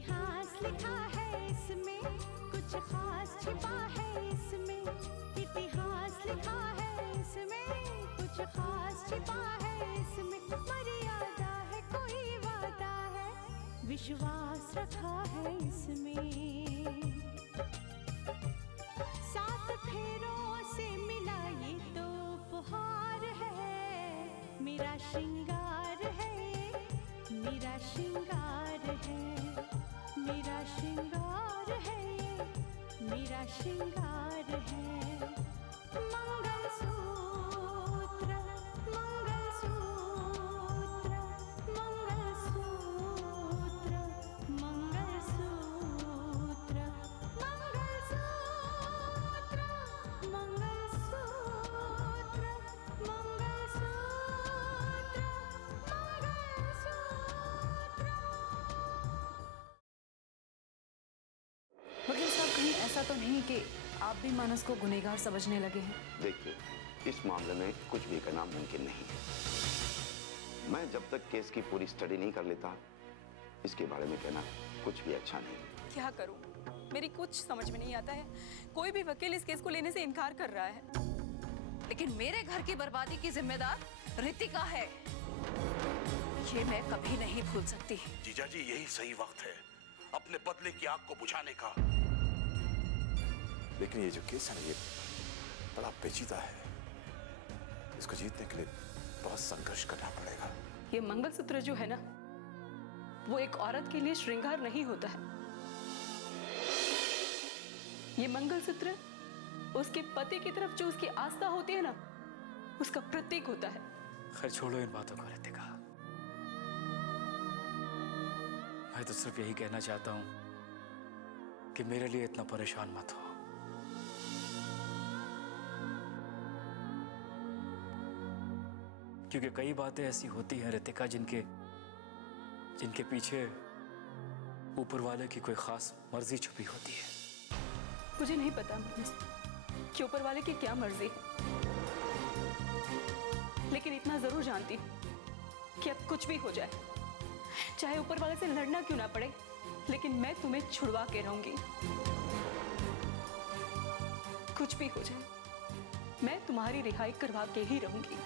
इतिहास लिखा है इसमें, कुछ खास छिपा है इसमें। इतिहास लिखा है इसमें, कुछ खास छिपा है इसमें। मर्यादा है, कोई वादा है, विश्वास रखा है इसमें। सात फेरों से मिला ये तो उपहार है, मेरा श्रृंगार है, मेरा श्रृंगार है, मेरा श्रृंगार है, मेरा श्रृंगार है। मंगलसूत्र, मंगलसूत्र, मंगलसूत्र, मंगलसूत्र, मंगलसूत्र, मंगलसूत्र, मंगलसूत्र, वकील साहब, कहीं ऐसा तो नहीं कि आप भी मानस को गुनहगार समझने लगे हैं? देखिए, इस मामले में कुछ भी करना मुमकिन नहीं है। मैं जब तक केस की पूरी स्टडी नहीं कर लेता, इसके बारे में कहना कुछ भी अच्छा नहीं। क्या करूं? मेरी कुछ समझ में नहीं आता है। कोई भी वकील इस केस को लेने से इनकार कर रहा है। लेकिन मेरे घर की बर्बादी की जिम्मेदार रितिका है, ये मैं कभी नहीं भूल सकती। जीजा जी, यही सही वक्त है अपने बदले की आग को बुझाने का। लेकिन ये जो केस है ना, ये बड़ा पेचीदा है। इसको जीतने के लिए बहुत संघर्ष करना पड़ेगा। ये मंगलसूत्र जो है ना, वो एक औरत के लिए श्रृंगार नहीं होता है। ये मंगलसूत्र उसके पति की तरफ जो उसकी आस्था होती है ना, उसका प्रतीक होता है। खैर छोड़ो इन बातों को रितिका। मैं तो सिर्फ यही कहना चाहता हूं कि मेरे लिए इतना परेशान मत हो। क्योंकि कई बातें ऐसी होती हैं रितिका, जिनके पीछे ऊपर वाले की कोई खास मर्जी छुपी होती है। मुझे नहीं पता कि ऊपर वाले की क्या मर्जी है, लेकिन इतना जरूर जानती हूँ कि अब कुछ भी हो जाए, चाहे ऊपर वाले से लड़ना क्यों ना पड़े, लेकिन मैं तुम्हें छुड़वा के रहूंगी। कुछ भी हो जाए, मैं तुम्हारी रिहाई करवा के ही रहूंगी।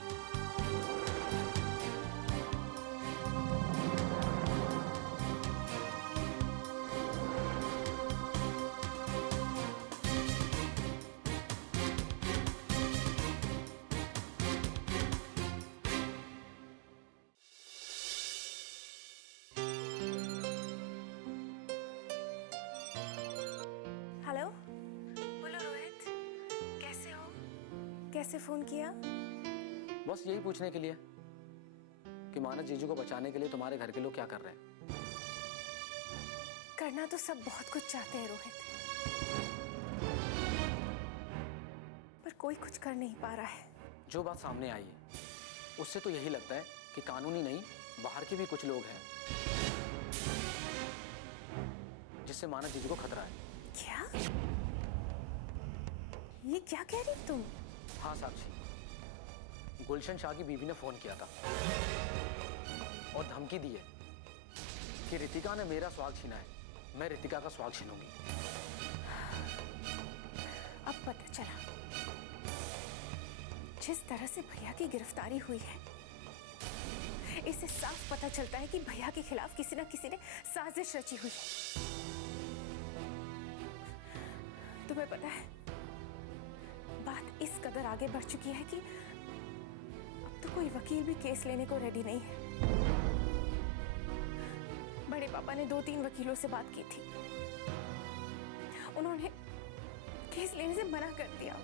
हेलो, बोलो रोहित, कैसे हो? कैसे फोन किया? बस यही पूछने के लिए कि मानस जीजू को बचाने के लिए तुम्हारे घर के लोग क्या कर रहे हैं। करना तो सब बहुत कुछ चाहते हैं रोहित, पर कोई कुछ कर नहीं पा रहा है। जो बात सामने आई है उससे तो यही लगता है कि कानूनी नहीं, बाहर के भी कुछ लोग हैं जिससे मानस जीजू को खतरा है। क्या? ये क्या कह रही तुम? हाँ साक्षी, गुलशन शाह की बीवी ने फोन किया था और धमकी दी है कि रितिका ने मेरा स्वाग छीना है, मैं रितिका का स्वाग छीनूंगी। अब पता चला, जिस तरह से भैया की गिरफ्तारी हुई है, इससे साफ पता चलता है कि भैया के खिलाफ किसी न किसी ने साजिश रची हुई है। तुम्हें पता है, बात इस कदर आगे बढ़ चुकी है कि अब तो कोई वकील भी केस लेने को रेडी नहीं है। बड़े पापा ने 2-3 वकीलों से बात की थी, उन्होंने केस लेने से मना कर दिया।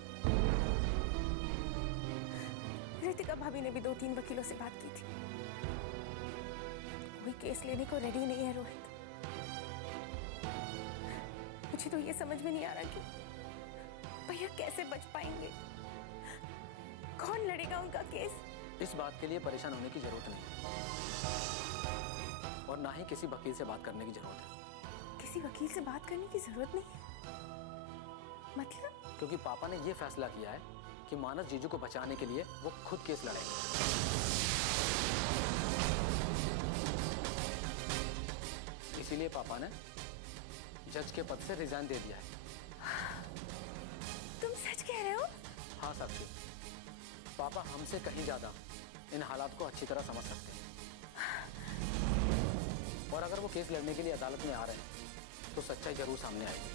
रितिका भाभी ने भी 2-3 वकीलों से बात की थी, कोई केस लेने को रेडी नहीं है रोहित। मुझे तो ये समझ में नहीं आ रहा कि भैया कैसे बच पाएंगे, कौन लड़ेगा उनका केस। इस बात के लिए परेशान होने की जरूरत नहीं और ना ही किसी वकील से बात करने की जरूरत है। किसी वकील से बात करने की जरूरत नहीं है मतलब? क्योंकि पापा ने यह फैसला किया है कि मानस जीजू को बचाने के लिए वो खुद केस लड़ेंगे। इसीलिए पापा ने जज के पद से रिजाइन दे दिया है। तुम सच कह रहे हो? हाँ साक्षी, पापा हमसे कहीं ज्यादा इन हालात को अच्छी तरह समझ सकते हैं। और अगर वो केस लड़ने के लिए अदालत में आ रहे हैं तो सच्चाई जरूर सामने आएगी।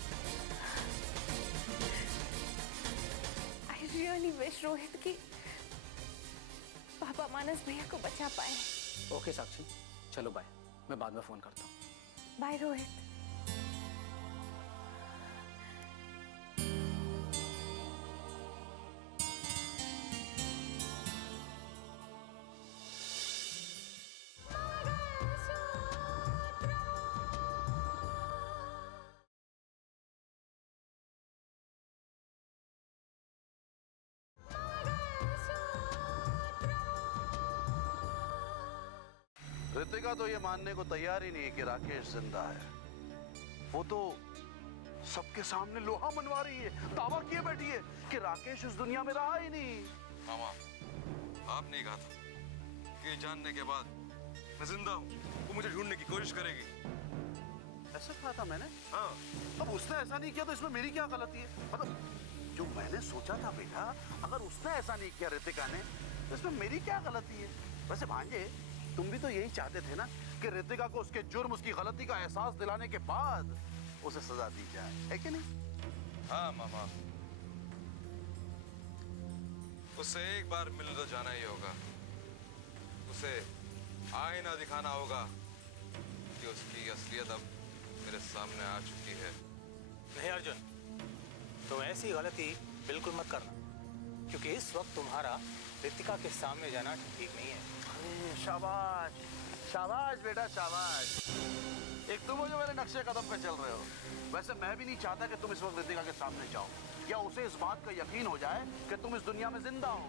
आई रियली विश रोहित कि पापा मानस भैया को बचा पाए। ओके साक्षी, चलो बाय, मैं बाद में फोन करता हूँ। बाय रोहित। ऋतिका तो ये मानने को तैयार ही नहीं कि राकेश जिंदा है। वो तो सबके सामने लोहा मनवा रही है, दावा किए बैठी है कि राकेश इस दुनिया में रहा ही नहीं। मामा, आपने कहा था कि जानने के बाद मैं जिंदा हूँ, वो मुझे ढूंढने की कोशिश करेगी। ऐसा कहा था मैंने? हाँ। अब उसने ऐसा नहीं किया तो इसमें मेरी क्या गलती है? मतलब जो मैंने सोचा था बेटा, अगर उसने ऐसा नहीं किया ऋतिका ने, तो इसमें मेरी क्या गलती है? वैसे भांजे, तुम भी तो यही चाहते थे ना कि ऋतिका को उसके जुर्म, उसकी गलती का एहसास दिलाने के बाद उसे सजा दी जाए, है कि नहीं? हाँ मामा, उसे एक बार मिल तो जाना ही होगा। उसे आईना दिखाना होगा कि उसकी असलियत अब मेरे सामने आ चुकी है। नहीं अर्जुन, तुम ऐसी गलती बिल्कुल मत करना, क्योंकि इस वक्त तुम्हारा ऋतिका के सामने जाना ठीक नहीं है। शाबाश, शाबाश बेटा, शाबाश। एक तुम हो जो मेरे नक्शे कदम पे चल रहे हो। वैसे मैं भी नहीं चाहता कि तुम इस वक्त ऋतिका के सामने जाओ, या उसे इस बात का यकीन हो जाए कि तुम इस दुनिया में जिंदा हो।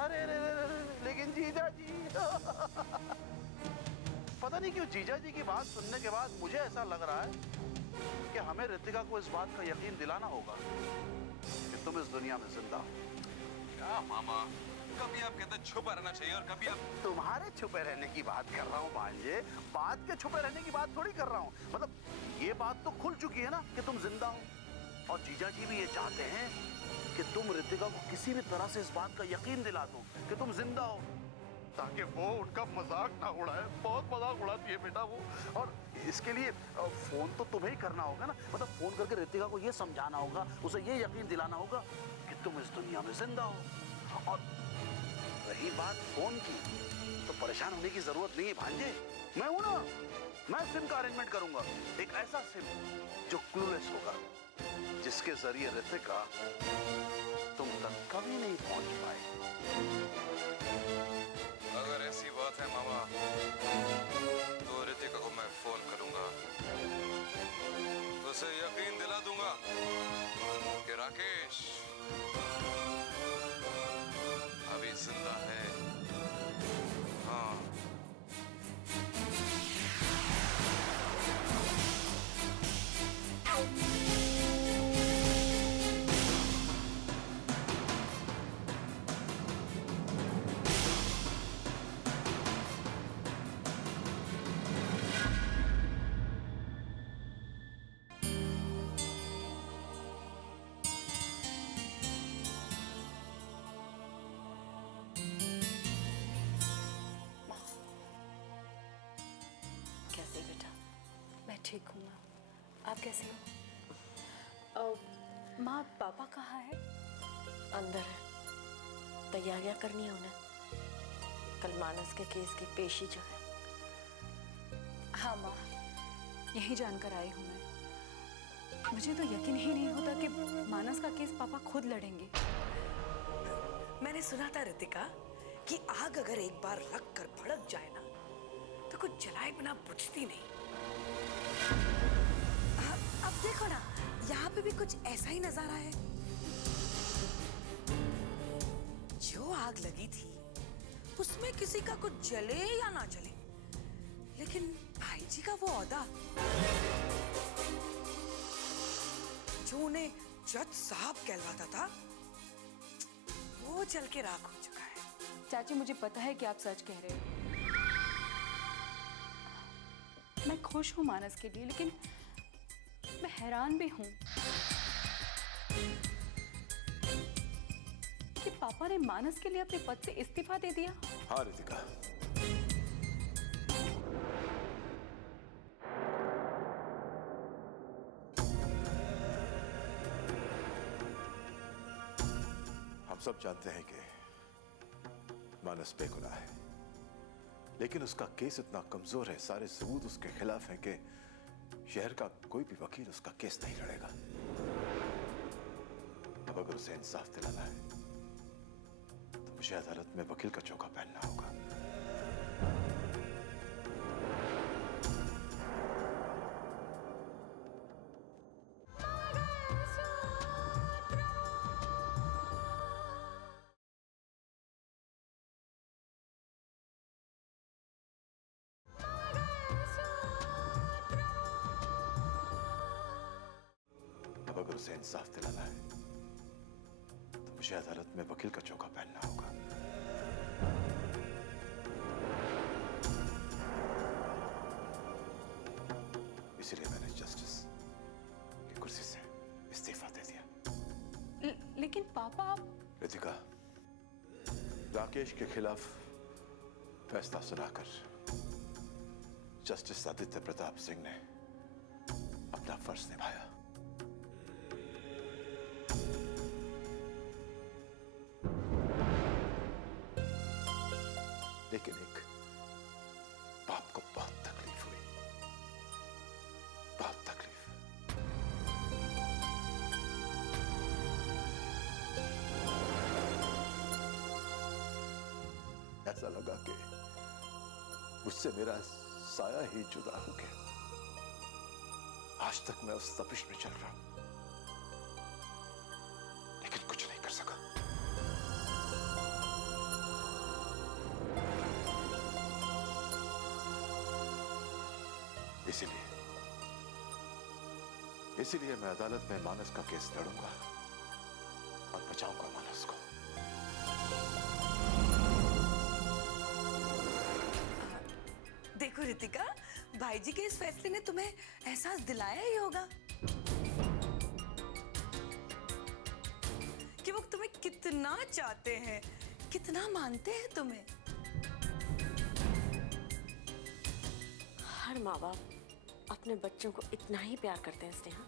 अरे रे रे रे, लेकिन जीजा जी पता नहीं क्यों जीजा जी की बात सुनने के बाद मुझे ऐसा लग रहा है कि हमें ऋतिका को इस बात का यकीन दिलाना होगा कि तुम इस दुनिया में जिंदा हो। क्या मामा, कभी आप कहते छुपा रहना चाहिए और कभी आप... तुम्हारे छुपे रहने की बात कर रहा हूँ भांजे, बात के छुपे रहने की बात थोड़ी कर रहा हूँ। मतलब ये बात तो खुल चुकी है ना कि तुम जिंदा हो, और जीजा जी भी ये चाहते हैं कि तुम ऋतिका को किसी भी तरह से इस बात का यकीन दिला दो कि तुम जिंदा हो, ताकि वो उनका मजाक ना उड़ाए। बहुत मजाक उड़ाती है बेटा वो, और इसके लिए फोन तो तुम्हें ही करना होगा ना। मतलब फोन करके ऋतिका को ये समझाना होगा, उसे ये यकीन दिलाना होगा कि तुम इस दुनिया में जिंदा हो। और रही बात फोन की, तो परेशान होने की जरूरत नहीं है भांजे, मैं हूं ना। मैं सिम का अरेंजमेंट करूंगा, एक ऐसा सिम जो क्लूलेस होगा, जिसके जरिए ऋतिका तुम तक कभी नहीं पहुंच पाए। अगर ऐसी बात है मामा, तो ऋतिका को मैं फोन करूंगा, उसे यकीन दिला दूंगा कि राकेश अभी जिंदा है। हाँ। कैसे बेटा? मैं ठीक हूँ माँ, आप कैसे हो? माँ, पापा कहाँ है? अंदर है, तैयारियां करनी है उन्हें, कल मानस के केस की पेशी जो है। हाँ माँ, यही जानकर आई हूँ मैं। मुझे तो यकीन ही नहीं होता कि मानस का केस पापा खुद लड़ेंगे। मैंने सुना था ऋतिका कि आग अगर एक बार लग कर भड़क जाए ना, तो कुछ जलाए बिना बुझती नहीं। अब देखो ना, यहाँ पे भी कुछ ऐसा ही नजारा है। जो आग लगी थी उसमें किसी का कुछ जले या ना जले, लेकिन भाई जी का वो औहदा जो उन्हें जज साहब कहलवाता था, वो जल के राख हो चुका है। चाची, मुझे पता है कि आप सच कह रहे हो। मैं खुश हूँ मानस के लिए, लेकिन मैं हैरान भी हूं कि पापा ने मानस के लिए अपने पद से इस्तीफा दे दिया। हाँ रितिका, हम सब जानते हैं कि मानस बेगुनाह है, लेकिन उसका केस इतना कमजोर है, सारे सबूत उसके खिलाफ हैं कि शहर का कोई भी वकील उसका केस नहीं लड़ेगा। अब अगर उसे इंसाफ दिलाना है तो मुझे अदालत में वकील का चौका पहनना होगा। अब अगर उसे इंसाफ दिलाना है तो मुझे अदालत में वकील का चौका पहनना होगा। इसीलिए मैंने जस्टिस की कुर्सी से इस्तीफा दे दिया। लेकिन पापा आप... रितिका, राकेश के खिलाफ फैसला सुनाकर जस्टिस आदित्य प्रताप सिंह ने अपना फर्ज निभाया। लेकिन एक बाप को बहुत तकलीफ हुई, बहुत तकलीफ। ऐसा लगा कि मुझसे मेरा साया ही जुदा हो गया। आज तक मैं उस तपिश में चल रहा हूं, लेकिन कुछ नहीं कर सका। इसीलिए मैं अदालत में मानस का केस लड़ूंगा और बचाऊंगा मानस को। देखो रितिका, भाई जी के इस फैसले ने तुम्हें एहसास दिलाया ही होगा कि वो तुम्हें कितना चाहते हैं, कितना मानते हैं तुम्हें। हर माँ बाप अपने बच्चों को इतना ही प्यार करते हैं स्नेहा।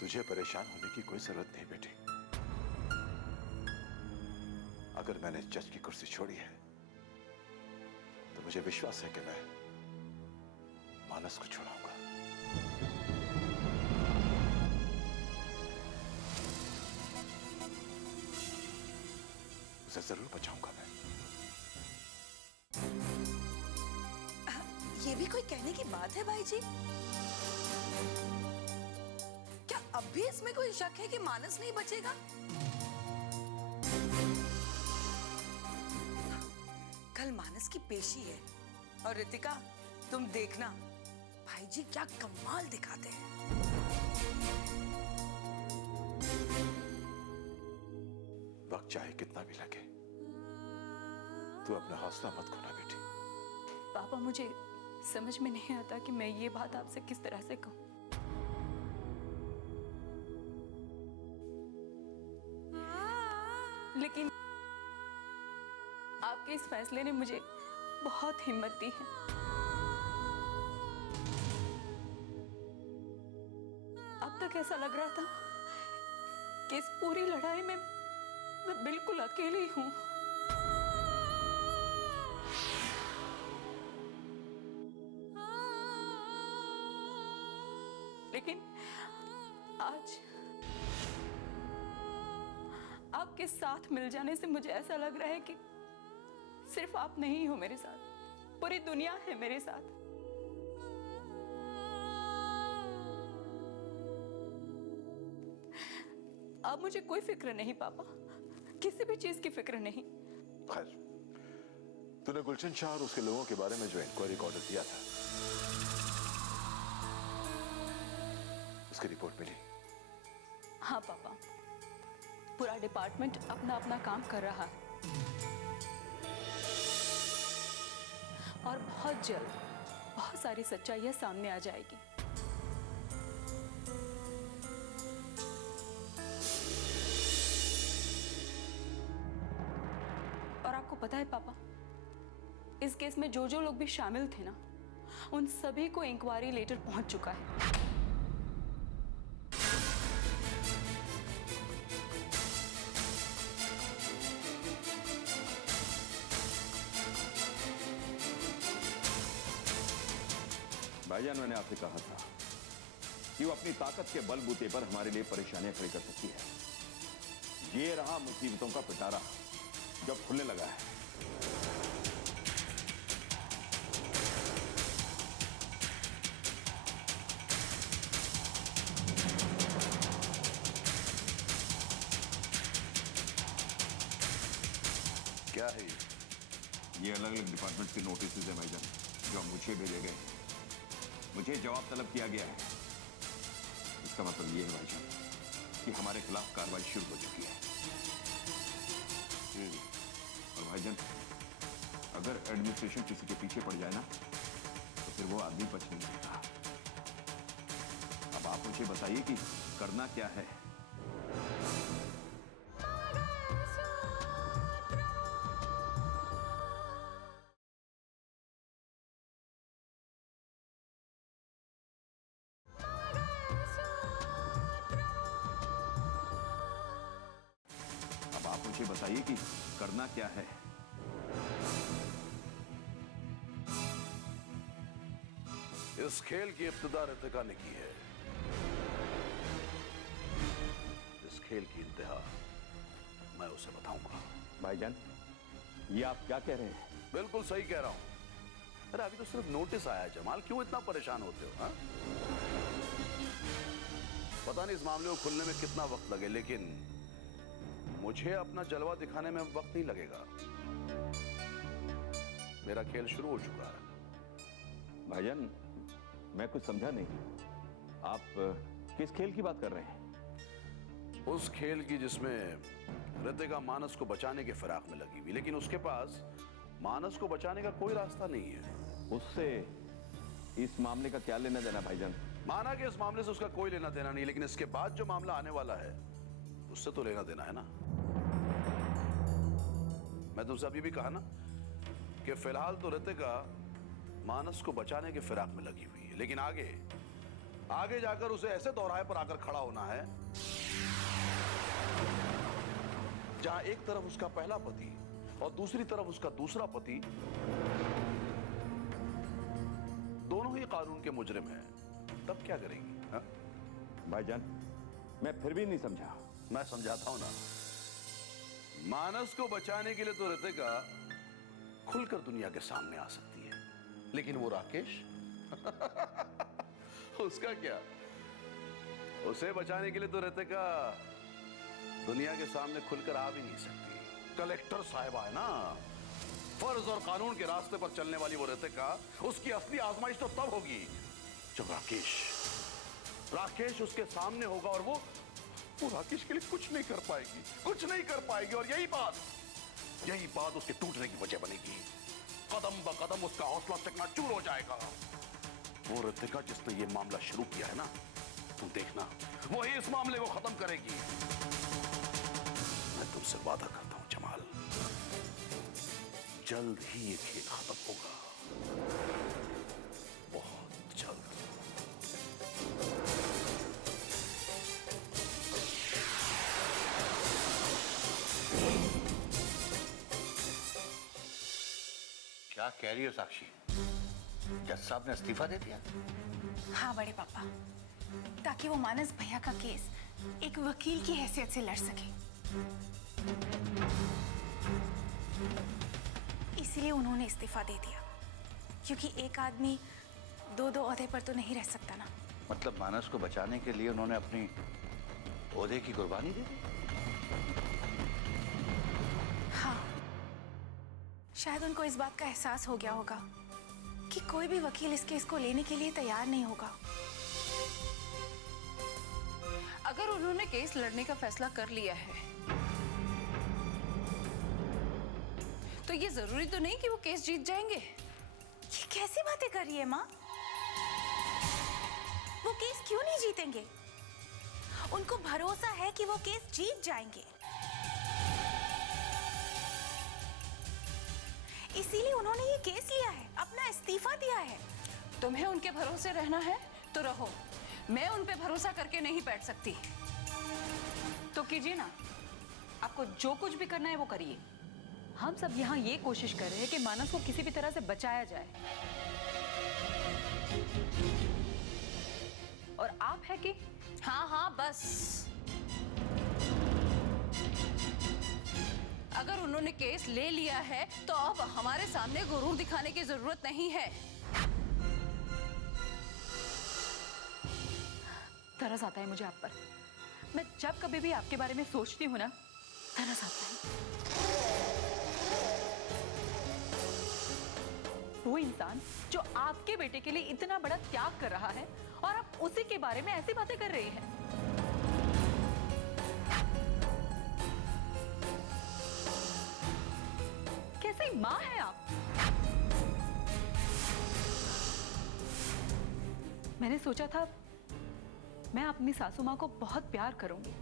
तुझे परेशान होने की कोई जरूरत नहीं बेटी। अगर मैंने जज की कुर्सी छोड़ी है तो मुझे विश्वास है कि मैं मानस को छुड़ाऊंगा। उसे जरूर बचाऊंगा मैं। ये भी कोई कहने की बात है भाई जी? क्या अब भी इसमें कोई शक है कि मानस नहीं बचेगा? कल मानस की पेशी है और रितिका तुम देखना भाई जी क्या कमाल दिखाते हैं। वक्त चाहे कितना भी लगे, तू अपना हौसला मत खोना बेटी। पापा मुझे समझ में नहीं आता कि मैं ये बात आपसे किस तरह से कहूं। लेकिन आपके इस फैसले ने मुझे बहुत हिम्मत दी है। अब तक ऐसा लग रहा था कि इस पूरी लड़ाई में मैं बिल्कुल अकेली हूं। लेकिन आज आपके साथ मिल जाने से मुझे ऐसा लग रहा है कि सिर्फ आप नहीं हो मेरे साथ, पूरी दुनिया है मेरे साथ। अब मुझे कोई फिक्र नहीं पापा, किसी भी चीज की फिक्र नहीं। खैर, तूने गुलशन शाह और उसके लोगों के बारे में जो इंक्वायरी का ऑर्डर दिया था, उसकी रिपोर्ट मिली? हाँ पापा, पूरा डिपार्टमेंट अपना अपना काम कर रहा है और बहुत जल्द बहुत सारी सच्चाइयां सामने आ जाएगी। और आपको पता है पापा, इस केस में जो जो लोग भी शामिल थे ना, उन सभी को इंक्वायरी लेटर पहुंच चुका है। भाईजान, मैंने आपसे कहा था कि वो अपनी ताकत के बलबूते पर हमारे लिए परेशानियां खड़ी कर सकती है। ये रहा मुसीबतों का पिटारा जब खुलने लगा है। क्या है ये अलग अलग डिपार्टमेंट के नोटिस है भाईजान, जो मुझे भेजे गए। मुझे जवाब तलब किया गया है। इसका मतलब ये है भाईजान कि हमारे खिलाफ कार्रवाई शुरू हो चुकी है। और भाईजान, अगर एडमिनिस्ट्रेशन किसी के पीछे पड़ जाए ना, तो फिर वो आदमी बच नहीं सकता। अब आप मुझे बताइए कि करना क्या है। आप मुझे बताइए कि करना क्या है। इस खेल की इब्तिदा रितिका ने की है। इस खेल की इंतहा मैं उसे बताऊंगा। भाईजान, ये आप क्या कह रहे हैं? बिल्कुल सही कह रहा हूं। अरे अभी तो सिर्फ नोटिस आया है जमाल, क्यों इतना परेशान होते हो? हाँ? पता नहीं इस मामले को खुलने में कितना वक्त लगे, लेकिन मुझे अपना जलवा दिखाने में वक्त नहीं लगेगा। मेरा खेल शुरू हो चुका है। भाईजान, मैं कुछ समझा नहीं। आप किस खेल की बात कर रहे हैं? उस खेल की जिसमें रितिका मानस को बचाने के फिराक में लगी हुई, लेकिन उसके पास मानस को बचाने का कोई रास्ता नहीं है। उससे इस मामले का क्या लेना देना भाईजान? माना कि इस मामले से उसका कोई लेना देना नहीं, लेकिन इसके बाद जो मामला आने वाला है उससे तो लेना देना है ना। मैं तुमसे अभी भी कहा ना कि फिलहाल तो रितिका मानस को बचाने के फिराक में लगी हुई है, लेकिन आगे जाकर उसे ऐसे दोहराए पर आकर खड़ा होना है जहां एक तरफ उसका पहला पति और दूसरी तरफ उसका दूसरा पति दोनों ही कानून के मुजरिम हैं। तब क्या करेंगी? हा? भाईजान, मैं फिर भी नहीं समझा। मैं समझाता हूं ना। मानस को बचाने के लिए तो रितिका खुलकर दुनिया के सामने आ सकती है, लेकिन वो राकेश उसका क्या? उसे बचाने के लिए तो रितिका दुनिया के सामने खुलकर आ भी नहीं सकती। कलेक्टर साहिबा है ना, फर्ज और कानून के रास्ते पर चलने वाली वो रितिका, उसकी असली आजमाइश तो तब होगी जब राकेश उसके सामने होगा और वो राकेश के लिए कुछ नहीं कर पाएगी। और यही बात उसके टूटने की वजह बनेगी। कदम ब कदम उसका हौसला चकनाचूर हो जाएगा। वो रितिका जिसने ये मामला शुरू किया है ना, तुम देखना वही इस मामले को खत्म करेगी। मैं तुमसे वादा करता हूं जमाल, जल्द ही ये खेल खत्म होगा, बहुत जल्द। क्या कह रही हो साक्षी? जज साहब ने इस्तीफा दे दिया? हाँ बड़े पापा, ताकि वो मानस भैया का केस एक वकील की हैसियत से लड़ सके। इसीलिए उन्होंने इस्तीफा दे दिया, क्योंकि एक आदमी दो ओहदे पर तो नहीं रह सकता ना। मतलब मानस को बचाने के लिए उन्होंने अपनी ओहदे की कुर्बानी दे दी? हाँ, शायद उनको इस बात का एहसास हो गया होगा कि कोई भी वकील इस केस को लेने के लिए तैयार नहीं होगा। अगर उन्होंने केस लड़ने का फैसला कर लिया है, तो ये जरूरी तो नहीं कि वो केस जीत जाएंगे। ये कैसी बातें कर रही है माँ? वो केस क्यों नहीं जीतेंगे? उनको भरोसा है कि वो केस जीत जाएंगे, इसीलिए उन्होंने ये केस लिया है, अपना इस्तीफा दिया है। तुम्हें उनके भरोसे रहना है तो रहो, मैं उन पे भरोसा करके नहीं बैठ सकती। तो कीजिए ना, आपको जो कुछ भी करना है वो करिए। हम सब यहाँ ये कोशिश कर रहे हैं कि मानस को किसी भी तरह से बचाया जाए, और आप है कि हाँ हाँ बस, अगर उन्होंने केस ले लिया है तो अब हमारे सामने गुरूर दिखाने की जरूरत नहीं है। तरस आता है मुझे आप पर। मैं जब कभी भी आपके बारे में सोचती हूँ ना, तरस आता है। वो इंसान जो आपके बेटे के लिए इतना बड़ा त्याग कर रहा है और आप उसी के बारे में ऐसी बातें कर रही हैं। कैसी माँ है आप? मैंने सोचा था मैं अपनी सासू माँ को बहुत प्यार करूंगी,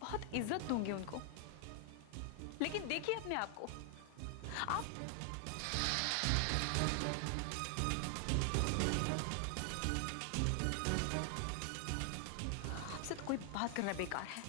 बहुत इज्जत दूंगी उनको, लेकिन देखिए अपने आप को, आप आपसे तो कोई बात करना बेकार है।